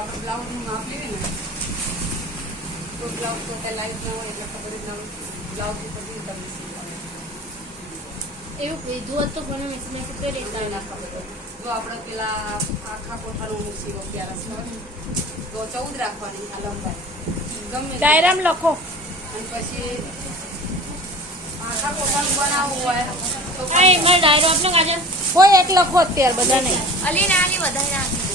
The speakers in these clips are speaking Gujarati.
આપણે બ્લાઉઝનું માપ લઈએ ને તો બ્લાઉઝ તો ત્યાં લાઈટ ના હોય એટલે ખબર જ ના હોય બ્લાઉઝ ઉપરથી તમે સીવવાનું એવું કીધું હતું પણ મેં કઈ રીતના ના ખબર હોય જો આપણે પેલા આખા કોઠાનું સીવો ક્યારે તો 14 રાખવાની આ લંબાઈ ગમે ડાયરામ લખો અને પછી આખા કોઠાનું બનાવવું હોય તો હા એમાં ડાયરો આપણે કાજલ કોઈ એક લખો અત્યારે બધા નહીં અલી ના અલી વધારે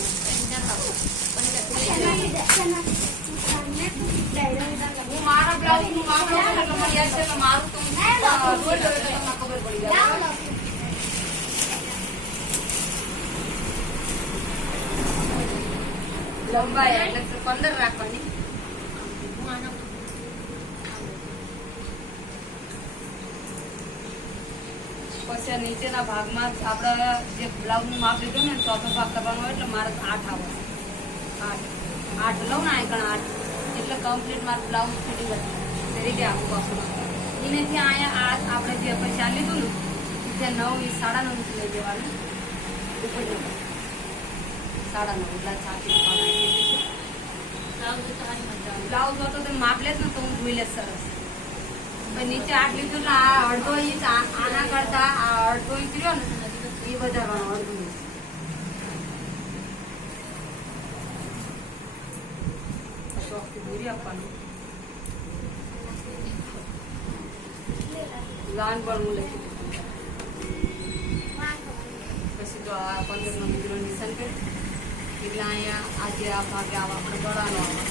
હું મારા બ્લાઉઝનું માપ લઉં એટલે મને યાદ છે કે મારું તો રોજ તમને ખબર પડી જાય લંબાઈ એટલે 15 રાખવાની પછી નીચેના ભાગમાં આપણે જે બ્લાઉઝનું માપ લીધું ને ચોથો ભાગ કરવાનો હોય એટલે મારે 8 આવે 8 લઉં ને આગળ 8 એટલે કમ્પ્લીટ મારું બ્લાઉઝ ફિટિંગ હતી તે રીતે આખું પાછું એનેથી અહીંયા આ આપણે જે પૈસા લીધું ને ત્યાં 9 9.5 ઇંચ લઈ દેવાનું ઉપર 9.5 એટલે છાતી બ્લાઉઝ હતો તો માપ લેસ ને તો હું જોઈ લેસ સરસ નીચે 8 લીધું એટલે આ અડધો ઇંચ આના કરતા આ અડધો ઇંચ રહ્યો ને એ વધારવાનો અડધો ઇંચ દોરી આપવાનું લાન પણ હું લખી દીધું પછી તો આ 15 નો બીજો નિશાન કરી એટલે અહીંયા આજે આ ભાગે આવા આપણે ગળાનો આવે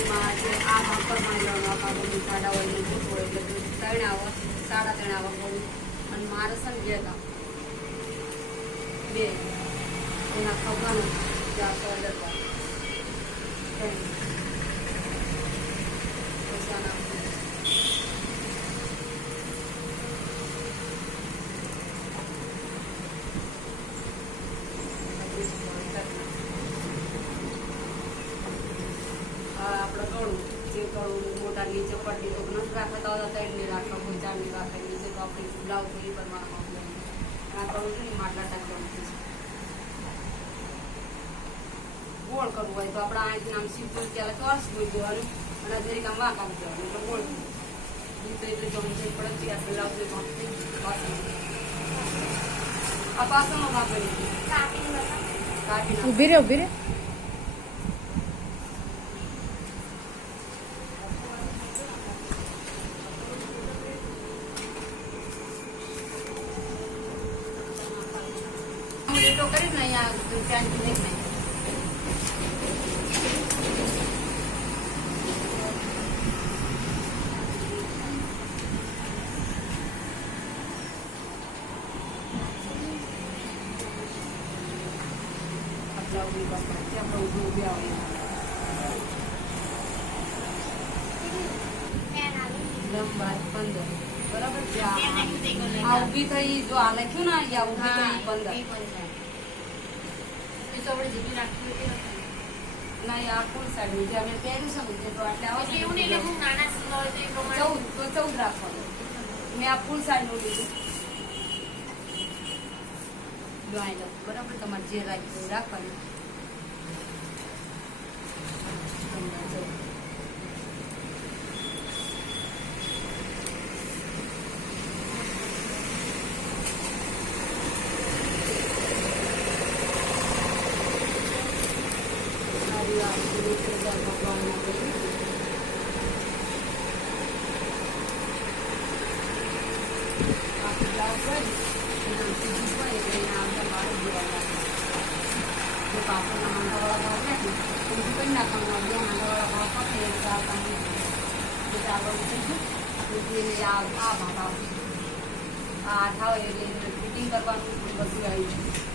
એમાં આજે આ ભાગ પર પણ લેવાનો આ ભાગ સાડા હોય ને જૂઠ હોય એટલે 3 આવે 3.5 આવે બહુ અને મારે સમજ્યા હતા 2 એના ખવાનું ત્યાં શોલ્ડર પર આપણે ગળું જે ગળું મોટા નીચે પટ્ટી તો નથી રાખતા હતા 3 ની રાખવા કોઈ 4 ની રાખે નીચે તો આપણે બ્લાઉઝ એ પ્રમાણે આ ગળું છે ને માટલા ટાંકવાનું છે ગોળ કરવું હોય તો આપણે અહીંથી આમ સીધું ત્યારે ચોરસ બોઈ દેવાનું અને દરેક આમ વાંક આવી દેવાનું એટલે ગોળ તો એટલે જમશે પડે છે આ બ્લાઉઝ આ પાસનો વાપરી કાઢી ઊભી રે ઊભી રે તો કરી ને અહીંયા ત્યાંથી લઈ નહીં લંબાઈ 15 બરાબર આ ઊભી થઈ જો આ લખ્યું ને અહીંયા ઊભી થઈ 15 ના આ ફૂલ સાઈડ જે અમે પહેર્યું છે ને તો આટલે આવે એવું નહીં લખું નાના સિલાઈ તો એ પ્રમાણે 14 રાખવાનું મેં આ ફૂલ સાઈડ નું લીધું જોઈ લો બરાબર તમારે જે રાખ્યું રાખવાનું આ થાવ એટલે ફિટિંગ કરવાનું બધું આવી છે